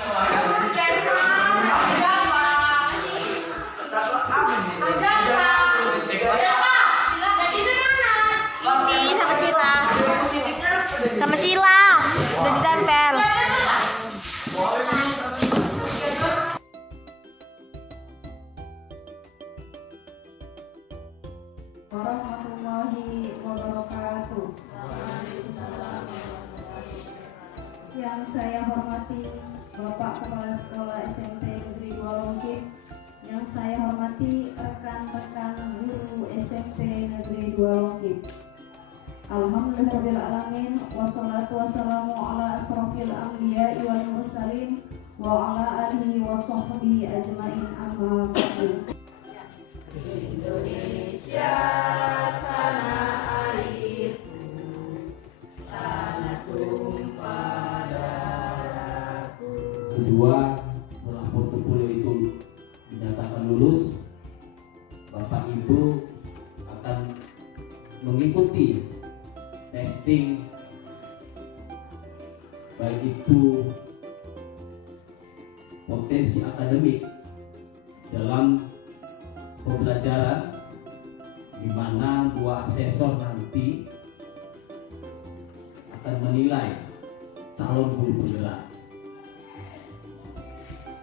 Ini sama Sila. Sama Sila. Udah ditempel. Warahmatullahi wabarakatuh. Yang saya hormati Bapak Kepala Sekolah SMP Negeri 2 Longkip, yang saya hormati rekan-rekan guru SMP Negeri 2 Longkip. Alhamdulillahirrahmanirrahim. Wassalatu wassalamu ala asrofil anbiya'i wal mursalin wa ala alihi wa sahbihi ajmain, amma ba'du. Indonesia tanah airku, tanah tumpah darahku. Kedua, setelah portofolio itu dinyatakan lulus, Bapak Ibu akan mengikuti testing, baik itu potensi akademik dalam pembelajaran, di mana dua asesor nanti akan menilai calon guru penggerak.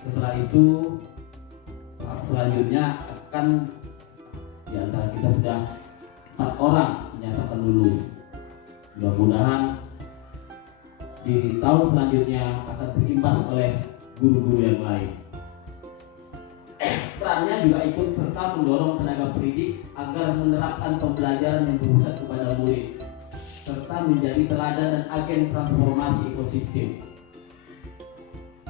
Setelah itu, tahap selanjutnya akan di antara kita sudah 4 orang dinyatakan lulus. Mudah-mudahan di tahun selanjutnya akan terimbas oleh guru-guru yang lain. Perannya juga ikut serta mendorong tenaga pendidik agar menerapkan pembelajaran yang berpusat kepada murid, serta menjadi teladan dan agen transformasi ekosistem.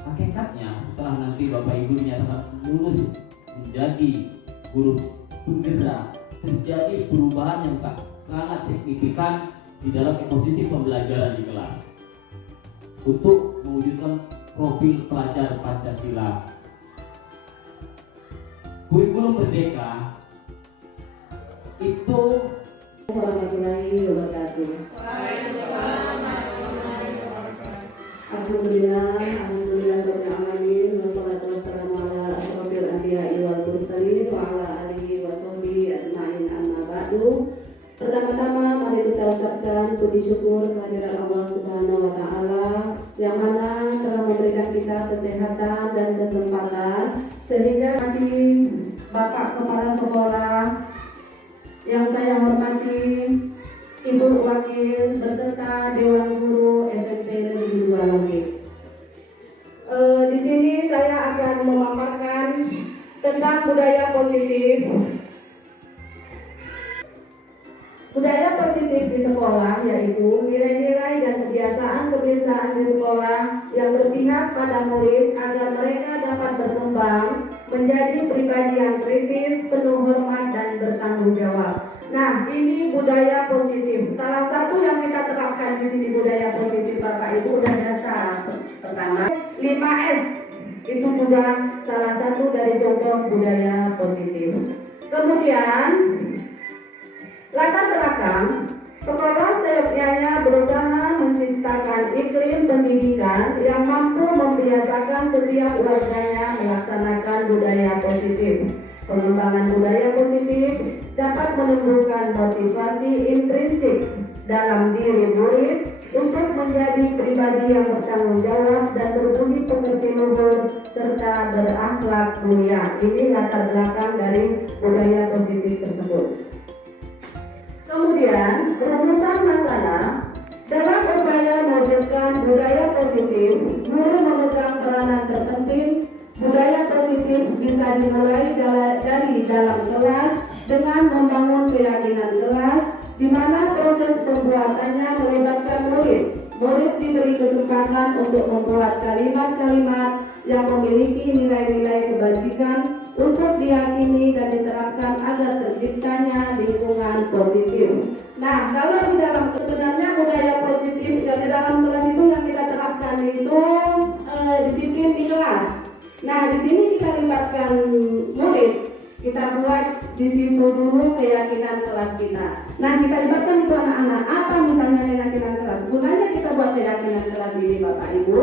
Hakikatnya, setelah nanti Bapak Ibu dinyatakan lulus menjadi guru penggerak, terjadi perubahan yang sangat signifikan di dalam ekosistem pembelajaran di kelas untuk mewujudkan profil pelajar Pancasila. Kurikulum Merdeka itu warahmatullahi wabarakatuh. Alhamdulillah rabbil alamin, wassalatu wassalamu ala asrofil anbiya'i wal mursalin wa ala alihi wa sahbihi ajmain, amma ba'du. Pertama-tama mari kita ucapkan puji syukur kehadirat Allah Subhanahu wa taala yang mana telah memberikan kita kesehatan dan kesempatan sehingga nanti Bapak Kepala Sekolah yang saya hormati, Ibu Wakil beserta Dewan Guru SMP Negeri 2 Longkip. Di sini saya akan memaparkan tentang budaya positif. Budaya positif di sekolah yaitu nilai-nilai dan kebiasaan-kebiasaan di sekolah yang berpihak pada murid agar mereka dapat berkembang menjadi pribadi yang kritis, penuh hormat dan bertanggung jawab. Nah, ini budaya positif. Salah satu yang kita terapkan di sini budaya positif Bapak Ibu dan dasar pertama 5S itu juga salah satu dari contoh budaya positif. Kemudian latar belakang sekolah seyogyanya berusaha menciptakan iklim pendidikan yang mampu membiasakan setiap warganya melaksanakan budaya positif. Pengembangan budaya positif dapat menumbuhkan motivasi intrinsik dalam diri murid untuk menjadi pribadi yang bertanggung jawab dan berbudi pekerti luhur serta berakhlak mulia. Ini latar belakang dari budaya positif tersebut. Kemudian, perumusan masalah dalam upaya mewujudkan budaya positif, guru memegang peranan terpenting. Budaya positif bisa dimulai dari dalam kelas dengan membangun keyakinan kelas, di mana proses pembuatannya melibatkan murid. Murid diberi kesempatan untuk membuat kalimat-kalimat yang memiliki nilai-nilai kebajikan untuk diyakini dan diterapkan agar terciptanya lingkungan positif. Nah, kalau di dalam sebenarnya budaya positif yang di dalam kelas itu yang kita terapkan itu disiplin di kelas. Nah, di sini kita libatkan murid, kita kita buat di situ dulu keyakinan kelas kita. Nah, kita libatkan itu anak-anak. Apa misalnya keyakinan kelas? Gunanya kita buat keyakinan kelas ini Bapak Ibu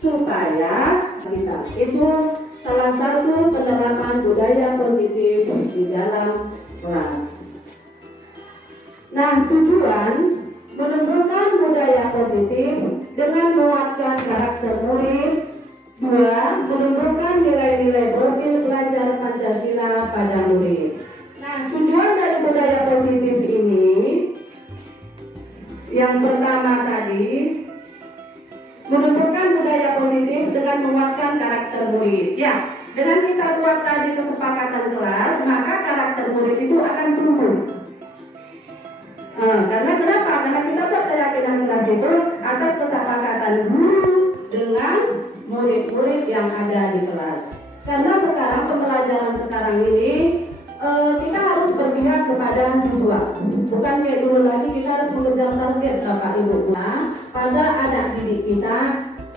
supaya kita itu salah satu penerapan budaya positif di dalam kelas. Nah, tujuan menumbuhkan budaya positif dengan menguatkan karakter murid. 2. Menumbuhkan nilai-nilai profil pelajar Pancasila pada murid. Nah, tujuan dari budaya positif ini yang pertama tadi menumbuhkan budaya positif dengan menguatkan karakter murid. Ya, dengan kita buat tadi kesepakatan kelas, maka karakter murid itu akan tumbuh. Karena kenapa? Karena kita buat keyakinan kelas itu atas kesepakatan guru dengan murid-murid yang ada di kelas. Karena sekarang pembelajaran sekarang ini kita harus berpihak kepada siswa. Bukan kayak dulu lagi kita harus mengejar target Bapak Ibu. Nah, pada anak didik kita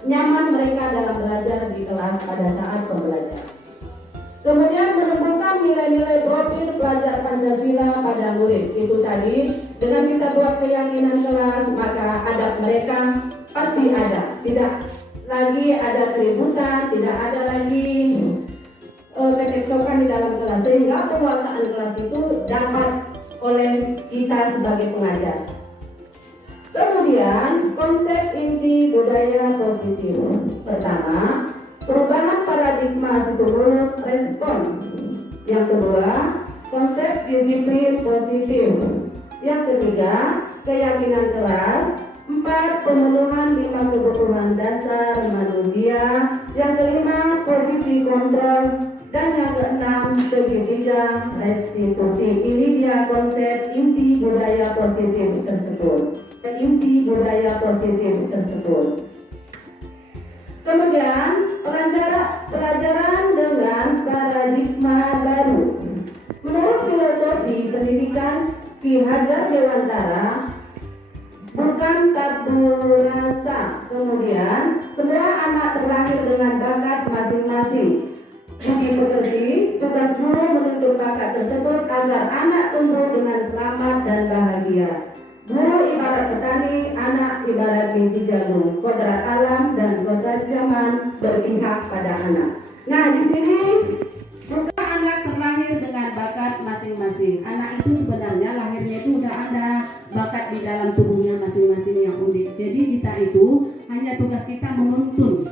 nyaman mereka dalam belajar di kelas pada saat pembelajaran. Kemudian menumbuhkan nilai-nilai profil pelajar Pancasila pada murid. Itu tadi dengan kita buat keyakinan kelas, maka adab mereka pasti ada. Tidak lagi ada keributan, tidak ada lagi kecekcokan di dalam kelas, sehingga penguasaan kelas itu dapat oleh kita sebagai pengajar. Kemudian konsep inti budaya positif. Pertama, perubahan paradigma stimulus respon. Yang kedua, konsep disiplin positif. Yang ketiga, keyakinan kelas. 4. Pemenuhan 5 kebutuhan dasar manusia. Yang kelima, posisi kontrol. Dan yang keenam, segitiga restitusi. Ini dia konsep inti budaya positif tersebut. Inti budaya positif tersebut. Kemudian pelajaran dengan paradigma baru. Menurut filosofi pendidikan Ki Hajar Dewantara, bukan tabula rasa. Kemudian semua anak terlahir dengan bakat masing-masing. Budi pekerti, tugas guru menuntut bakat tersebut agar anak tumbuh dengan selamat dan bahagia. Guru ibarat petani, anak ibarat biji jagung. Kodrat alam dan kodrat zaman berpihak pada anak. Nah, di sini bukan anak terlahir dengan bakat masing-masing. Anak itu sebenarnya lahirnya itu udah ada bakat di dalam tubuhnya masing-masing yang unik. Jadi kita itu hanya tugas kita menuntun,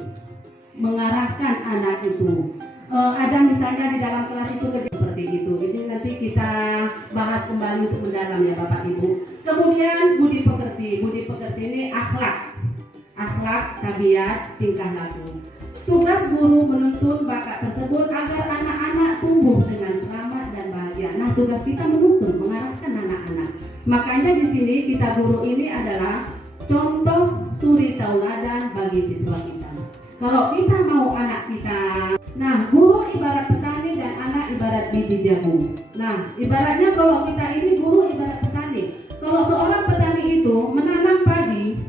mengarahkan anak itu. Ada misalnya di dalam kelas itu seperti itu. Ini nanti kita bahas kembali untuk mendalam ya Bapak Ibu. Kemudian budi pekerti. Budi pekerti ini akhlak, tabiat, tingkah laku. Tugas guru menuntun bakat tersebut agar anak-anak tumbuh dengan selamat dan bahagia. Nah, tugas kita menuntun, mengarahkan anak-anak. Makanya di sini kita guru ini adalah contoh suri tauladan bagi siswa kita. Kalau kita mau anak kita, nah guru ibarat petani dan anak ibarat biji jagung. Nah, ibaratnya kalau kita ini guru ibarat petani. Kalau seorang petani itu menanam padi,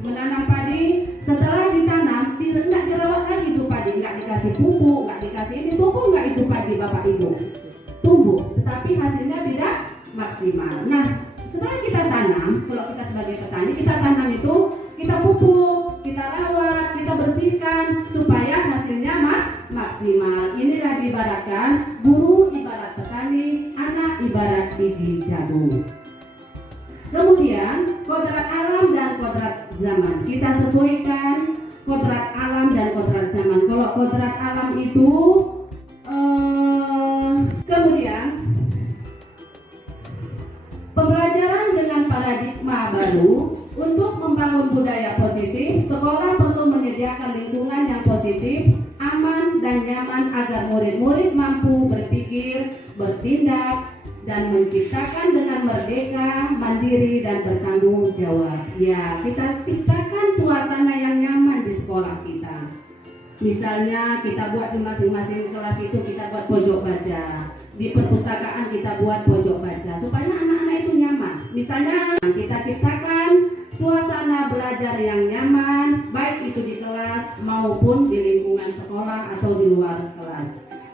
setelah ditanam tidak dirawat lagi itu padi, nggak dikasih pupuk, nggak dikasih ini, tumbuh nggak itu padi Bapak Ibu? Tumbuh, tetapi hasilnya tidak maksimal. Nah, setelah kita tanam, kalau kita sebagai petani, kita tanam itu, kita pupuk, kita rawat, kita bersihkan supaya hasilnya maksimal. Inilah diibaratkan guru ibarat petani, anak ibarat biji jagung. Kemudian kodrat alam dan kodrat zaman. Kita sesuaikan kodrat alam dan kodrat zaman. Kalau kodrat alam itu kemudian pembelajaran dengan paradigma baru. Untuk membangun budaya positif, sekolah perlu menyediakan lingkungan yang positif, aman dan nyaman agar murid-murid mampu berpikir, bertindak, dan menciptakan dengan merdeka, mandiri, dan bertanggung jawab. Ya, kita ciptakan suasana yang nyaman di sekolah kita. Misalnya kita buat di masing-masing kelas itu kita buat pojok baca. Di perpustakaan kita buat pojok baca supaya anak-anak itu nyaman. Misalnya kita ciptakan suasana belajar yang nyaman, baik itu di kelas maupun di lingkungan sekolah atau di luar kelas.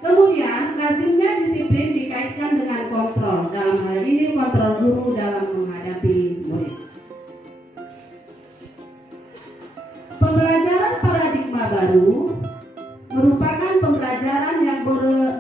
Kemudian, lazimnya disiplin dikaitkan dengan kontrol. Dalam hal ini, kontrol guru dalam menghadapi murid. Pembelajaran paradigma baru merupakan pembelajaran yang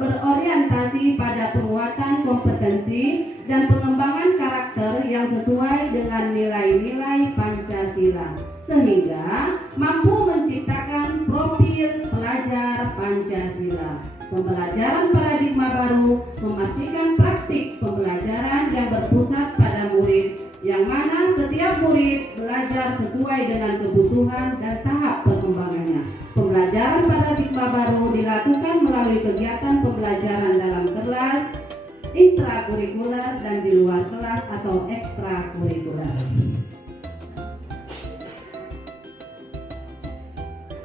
berorientasi pada penguatan kompetensi dan pengembangan karakter yang sesuai dengan nilai-nilai Pancasila, sehingga mampu menciptakan profil pelajar Pancasila. Pembelajaran paradigma baru memastikan praktik pembelajaran yang berpusat pada murid, yang mana setiap murid belajar sesuai dengan kebutuhan dan tahap perkembangannya. Pembelajaran paradigma baru dilakukan melalui kegiatan pembelajaran dalam kelas, intrakurikuler, dan di luar kelas atau ekstrakurikuler.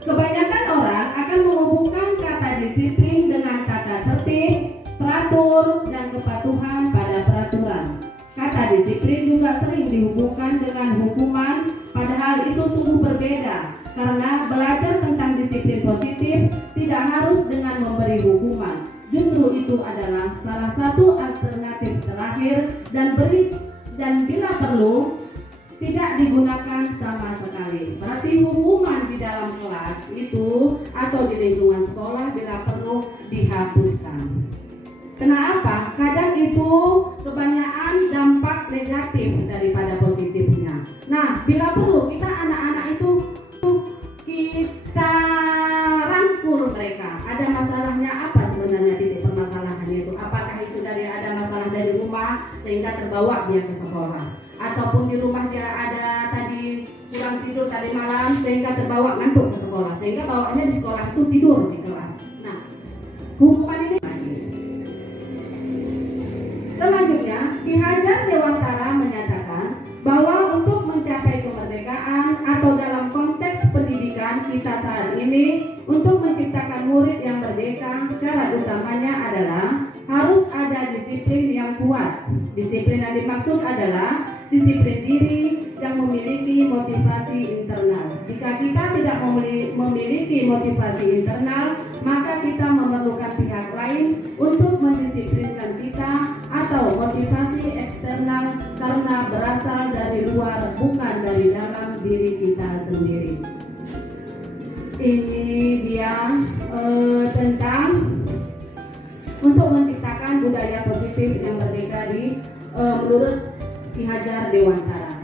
Kebanyakan orang akan menghubungkan kata disiplin dengan kata tertib, teratur, dan kepatuhan pada peraturan. Kata disiplin juga sering dihubungkan dengan hukuman, padahal itu sungguh berbeda, karena belajar tentang disiplin positif tidak harus dengan memberi hukuman. Justru itu adalah salah satu alternatif terakhir dan bila perlu tidak digunakan sama sekali. Berarti hukuman di dalam kelas itu atau di lingkungan sekolah bila perlu dihapuskan. Kenapa? Kadang itu kebanyakan dampak negatif daripada positifnya. Nah, bila perlu kita anak-anak itu kita rangkul mereka. Ada masalahnya apa sebenarnya titik permasalahannya itu? Apakah itu dari ada masalah dari rumah sehingga terbawa dia ke sekolah? Ataupun di rumah dia ada tadi kurang tidur tadi malam sehingga terbawa ngantuk ke sekolah, sehingga bawaannya di sekolah itu tidur di kelas. Nah, hukuman ini selanjutnya Ki Hajar Dewantara menyatakan bahwa untuk mencapai kemerdekaan atau dalam konteks pendidikan kita saat ini, untuk menciptakan murid yang merdeka, syarat utamanya adalah harus ada disiplin yang kuat. Disiplin yang dimaksud adalah disiplin diri yang memiliki motivasi internal. Jika kita tidak memiliki motivasi internal, maka kita memerlukan pihak lain untuk mendisiplinkan kita, atau motivasi eksternal karena berasal dari luar, bukan dari dalam diri kita sendiri. Ini dia tentang untuk menciptakan budaya positif yang merdeka menurut Ki Hajar Dewantara.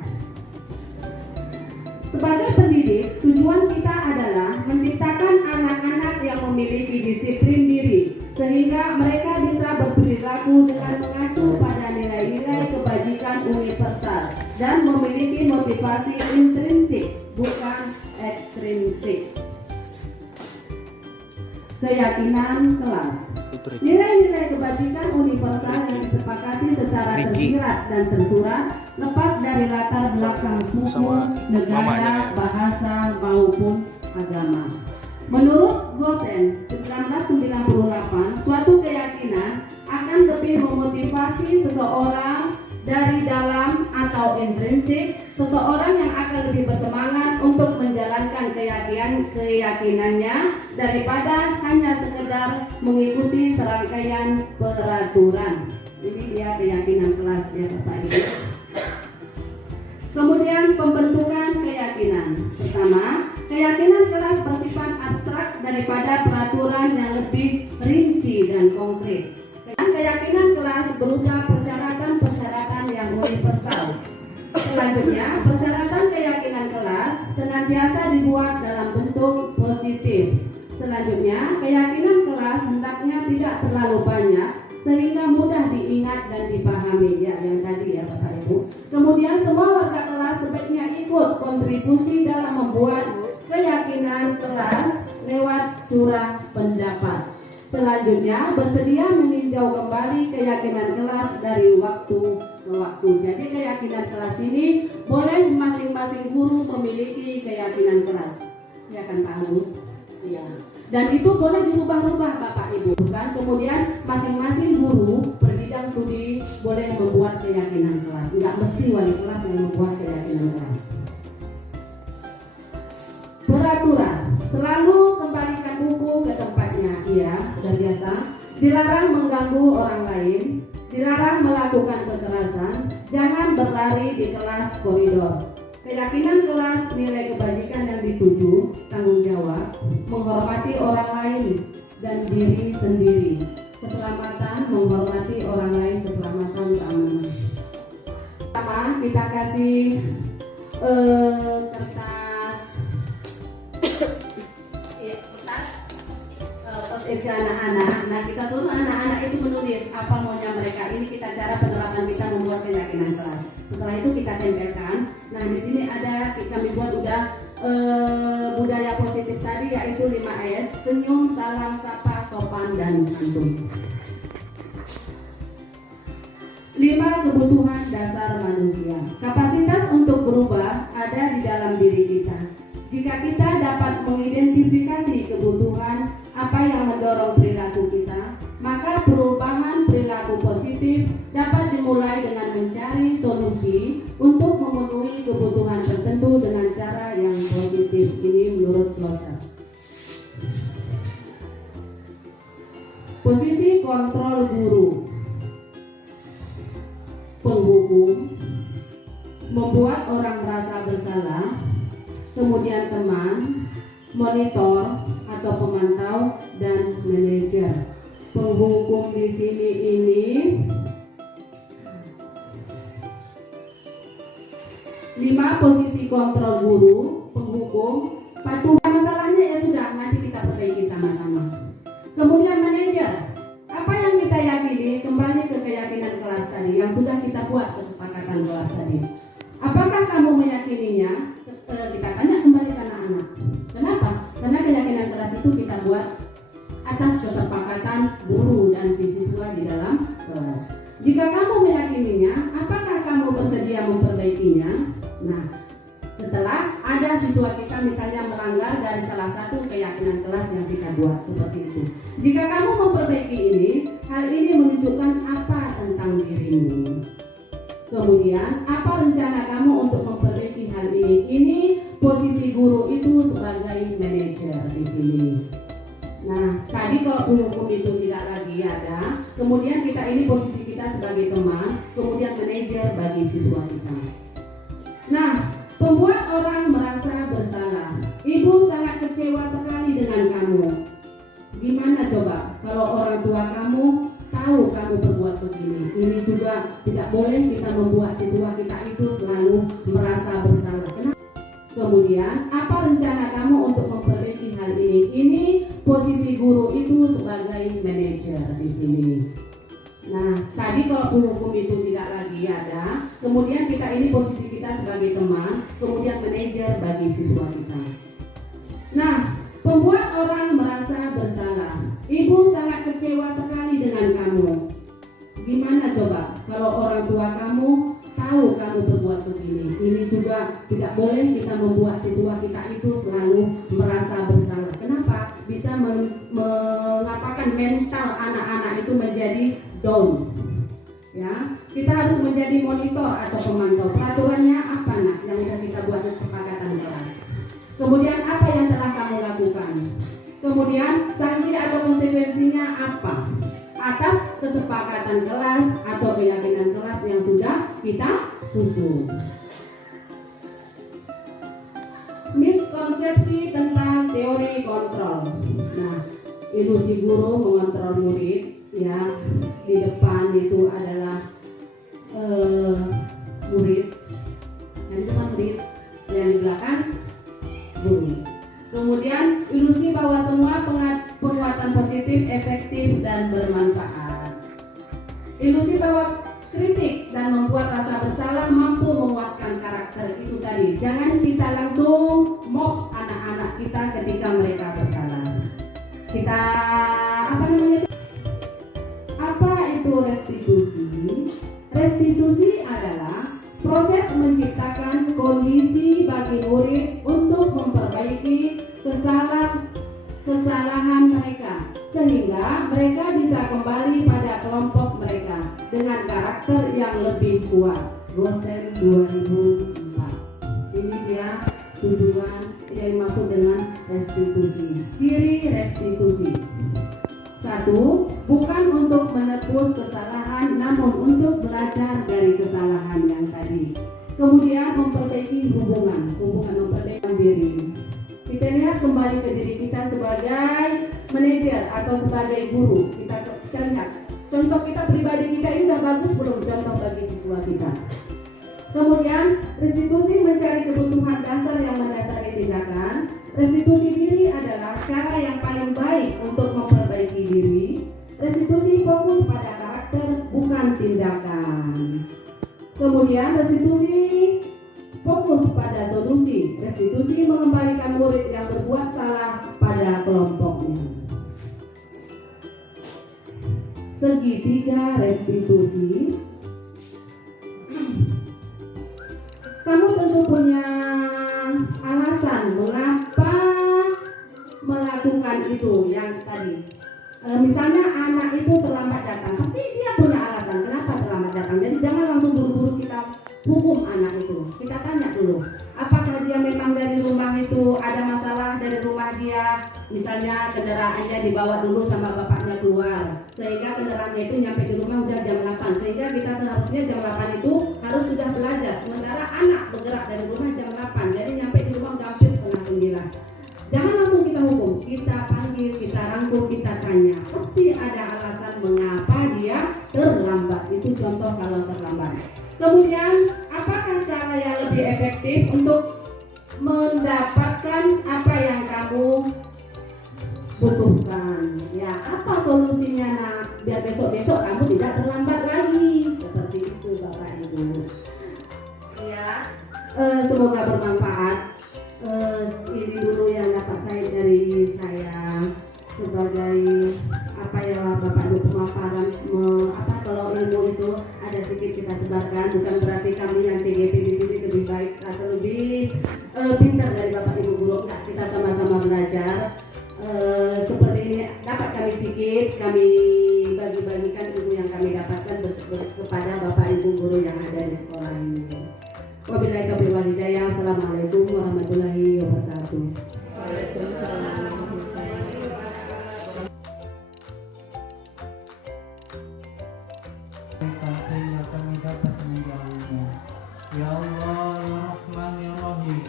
Sebagai pendidik, tujuan kita adalah menciptakan anak-anak yang memiliki disiplin diri, sehingga mereka bisa berperilaku dengan mengacu pada nilai-nilai kebajikan universal dan memiliki motivasi intrinsik, bukan ekstrinsik. Keyakinan kelas. Nilai-nilai kebajikan universal yang disepakati secara tersirat dan tersurat, lepas dari latar belakang suku, negara, bahasa, maupun agama. Menurut Gosen 1998, suatu keyakinan akan lebih memotivasi seseorang dari dalam atau intrinsik, seseorang yang akan lebih bersemangat untuk menjalankan keyakinannya daripada hanya sekedar mengikuti serangkaian peraturan. Ini dia keyakinan kelas ya Bapak Ibu. Kemudian pembentukan keyakinan. Pertama, keyakinan kelas bersifat abstrak daripada peraturan yang lebih rinci dan konkret. Dan keyakinan kelas berupa persyaratan-persyaratan yang universal. Selanjutnya, persyaratan keyakinan kelas senantiasa dibuat dalam bentuk positif. Selanjutnya, keyakinan kelas hendaknya tidak terlalu banyak sehingga mudah diingat dan dipahami, ya yang tadi ya Bapak Ibu. Kemudian semua warga kelas sebaiknya ikut kontribusi dalam membuat keyakinan kelas lewat curah pendapat. Selanjutnya, bersedia meninjau kembali keyakinan kelas dari waktu ke waktu. Jadi keyakinan kelas ini boleh masing-masing guru memiliki keyakinan kelas. Ya kan Pak Agus? Iya. Dan itu boleh dirubah-rubah Bapak Ibu, kan? Kemudian masing-masing guru berbidang studi boleh membuat keyakinan kelas. Enggak mesti wali kelas yang membuat keyakinan kelas. Peraturan, selalu kembalikan buku ke tempatnya. Iya, sudah biasa. melakukan kekerasan, jangan berlari di kelas koridor. Keyakinan kelas nilai kebajikan yang dituju, tanggung jawab, menghormati orang lain dan diri sendiri. Keselamatan, menghormati orang lain, keselamatan, keamanan. Pertama, kita kasih kertas ke anak-anak. Nah, kita suruh anak-anak itu menulis apa maunya mereka. Ini kita cara penerapan kita membuat keyakinan kelas. Setelah itu kita tempelkan. Nah, di sini ada kami buat udah budaya positif tadi, yaitu 5S: senyum, salam, sapa, sopan, dan santun. 5 kebutuhan dasar manusia. Kapasitas untuk berubah ada di dalam diri kita. Jika kita dapat mengidentifikasi kebutuhan apa yang mendorong perilaku kita, maka perubahan perilaku positif dapat dimulai dengan mencari solusi untuk memenuhi kebutuhan tertentu dengan cara yang positif. Ini menurut Kloser. Posisi kontrol guru. Penghukum, membuat orang merasa bersalah, kemudian teman, monitor atau pemantau, dan manajer. Penghukum di sini ini 5 posisi kontrol guru, penghukum, patuh. Masalahnya ya sudah, nanti kita perbaiki sama-sama. Kemudian manajer. Apa yang kita yakini, kembali ke keyakinan kelas tadi yang sudah kita buat kesepakatan kelas tadi. Apakah kamu meyakininya? Kita tanya kembali ke anak-anak. Kenapa? Karena keyakinan kelas itu kita buat atas kesepakatan guru dan siswa di dalam kelas. Jika kamu meyakininya, apakah kamu bersedia memperbaikinya? Nah, setelah ada siswa kita misalnya melanggar dari salah satu keyakinan kelas yang kita buat seperti itu. Jika kamu memperbaiki ini, hal ini menunjukkan apa tentang dirimu. Kemudian, apa rencana kamu untuk memperbaiki hal ini? Ini posisi guru itu sebagai manajer di sini. Nah, tadi kalau penghukum itu tidak lagi ada, kemudian kita ini posisi kita sebagai teman, kemudian manajer bagi siswa kita. Nah, membuat orang merasa bersalah. Ibu sangat kecewa sekali dengan kamu. Gimana coba kalau orang tua kamu tahu kamu berbuat begini? Ini juga tidak boleh kita membuat siswa kita itu selalu merasa bersalah. Kenapa? Kemudian, apa rencana kamu untuk memperbaiki hal ini? Ini posisi guru itu sebagai manajer di sini. Nah, tadi kalau penghukum itu tidak lagi ada, kemudian kita ini posisi kita sebagai teman, kemudian manajer bagi siswa kita. Nah, membuat orang merasa bersalah. Ibu sangat kecewa sekali dengan kamu. Gimana coba kalau orang tua kamu tahu kamu berbuat begini? Ini juga tidak boleh kita membuat siswa kita itu selalu merasa bersalah. Kenapa? Bisa mengatakan mental anak-anak itu menjadi down. Ya, kita harus menjadi monitor atau pemantau. Peraturannya apa nak yang sudah kita buat kesepakatan kelas? Kemudian apa yang telah kamu lakukan? Kemudian sanksi atau konsekuensinya apa atas kesepakatan kelas atau keyakinan kelas yang sudah kita susun? Miskonsepsi tentang teori kontrol. Nah, ilusi guru mengontrol murid. Ya, di depan itu adalah murid, yang itu murid, yang di belakang guru. Kemudian ilusi bahwa semua penguatan positif, efektif, dan bermanfaat. Ilusi bahwa kritik dan membuat rasa bersalah mampu menguatkan karakter itu tadi. Jangan kita langsung mob anak-anak kita ketika mereka bersalah. Kita apa itu restitusi? Restitusi adalah proses menciptakan kondisi bagi murid untuk memperbaiki kesalahan mereka sehingga mereka bisa kembali pada kelompok mereka dengan karakter yang lebih kuat. Gosen 2004. Ini dia tujuan yang dimaksud dengan restitusi. Ciri restitusi. 1. Bukan untuk menebus kesalahan kesalahan, namun untuk belajar dari kesalahan yang tadi. Kemudian memperbaiki hubungan memperbaiki diri. Kita lihat kembali ke diri kita sebagai manajer atau sebagai guru. Kita lihat contoh kita pribadi kita ini sudah bagus belum contoh bagi siswa kita. Kemudian restitusi mencari kebutuhan dasar yang mendasari tindakan. Restitusi diri adalah cara yang paling baik untuk memperbaiki diri. Restitusi fokus pada karakter bukan tindakan. Kemudian restitusi fokus pada solusi. Restitusi mengembalikan murid yang berbuat salah pada kelompoknya. Segitiga restitusi. Kamu tentu punya alasan mengapa melakukan itu yang tadi. Misalnya anak itu terlambat datang, pasti dia punya alasan kenapa terlambat datang. Jadi jangan langsung buru-buru kita hukum anak itu. Kita tanya dulu, apakah dia memang dari rumah itu ada masalah dari rumah dia, misalnya kendaraannya dibawa dulu sama bapaknya keluar, sehingga kendaraannya itu nyampe di rumah udah jam 8, sehingga kita seharusnya jam 8 itu harus sudah belajar. Sementara anak bergerak dari rumah jam 8, jadi nyampe di rumah udah hampir setengah 9. Jangan langsung kita hukum, kita panggil, kita rangkul, kita tanya. Pasti ada alasan mengapa dia terlambat. Itu contoh kalau terlambat. Kemudian, apakah cara yang lebih efektif untuk mendapatkan apa yang kamu butuhkan? Ya, apa solusinya nak? Biar besok-besok kamu tidak terlambat lagi. Seperti itu Bapak Ibu. Ya, semoga bermanfaat. Ini dulu yang dapat saya dari saya sebagai apa ya Bapak Ibu pemaparan kalau ilmu itu ada sedikit kita sebarkan, bukan berarti kami yang TGP di sini lebih baik atau lebih pintar dari Bapak Ibu guru. Enggak, kita sama-sama belajar. Seperti ini dapat kami sedikit kami bagi-bagikan ilmu yang kami dapatkan kepada Bapak Ibu guru yang ada di sekolah ini. Wabillahi taufiq wal hidayah. Assalamualaikum warahmatullahi wabarakatuh. Waalaikumsalam. Sehingga kami dapat menjauhnya. Ya Allah, ya Rahman, ya Rahim,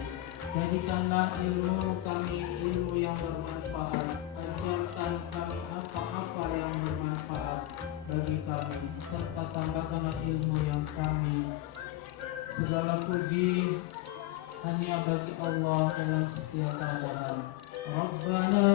jadikanlah ilmu kami ilmu yang bermanfaat. Ajarkan kami apa-apa yang bermanfaat bagi kami, serta tambahkanlah ilmu yang kami. Segala puji hanya bagi Allah dalam setiap keadaan. Rabbana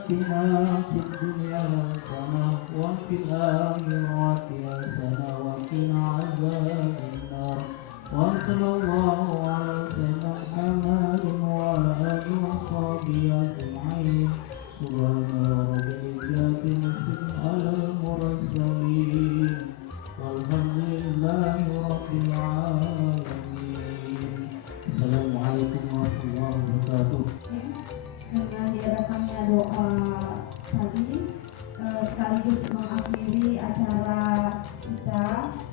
atina fid dunya hasanah wa fil akhirati hasanah wa qina adzabannar. Wa sallallahu ala sayyidina Muhammadin wa ala alihi wa sahbihi ajma'in. Subhana rabbika rabbil izzati ala mursalin. Walhamdulillahi rabbil alamin. Assalamualaikum warahmatullahi wabarakatuh. Dengan diadakannya doa tadi sekaligus mengakhiri acara kita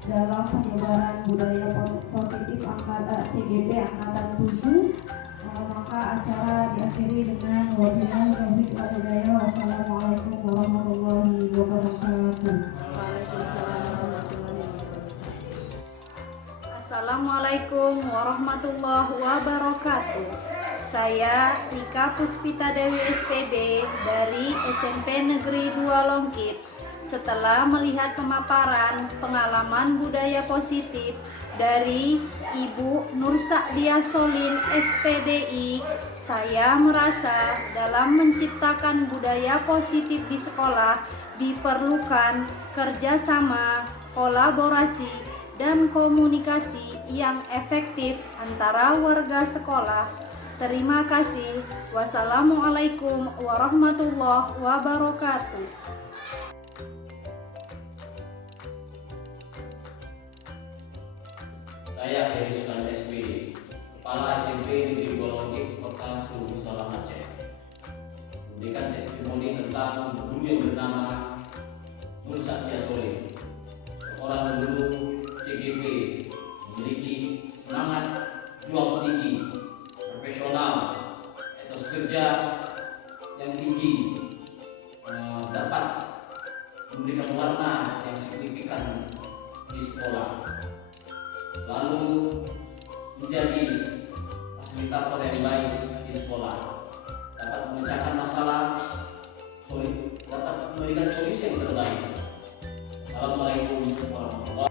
dalam penyebaran budaya positif CGP Angkatan 7. Maka acara diakhiri dengan wabillahi taufiq wal hidayah. Wassalamualaikum warahmatullahi wabarakatuh. Assalamualaikum warahmatullahi wabarakatuh. Saya Nika Puspita Dewi SPD dari SMP Negeri 2 Longkit. Setelah melihat pemaparan pengalaman budaya positif dari Ibu Nur Sa'diah Solin SPDI, saya merasa dalam menciptakan budaya positif di sekolah diperlukan kerjasama, kolaborasi, dan komunikasi yang efektif antara warga sekolah. Terima kasih. Wassalamualaikum warahmatullahi wabarakatuh. Saya Heri Sunan SPD, Kepala SMP Negeri 2 Longkit, Kota Sulu, Salam Aceh, memberikan testimoni tentang guru yang bernama Nur Sa'diah Solin, seorang guru CGP memiliki semangat juang tinggi, profesional, etos kerja yang tinggi, dapat memberikan warna yang signifikan di sekolah, lalu menjadi fasilitator yang baik di sekolah, dapat memecahkan masalah, dapat memberikan solusi yang terbaik. Assalamualaikum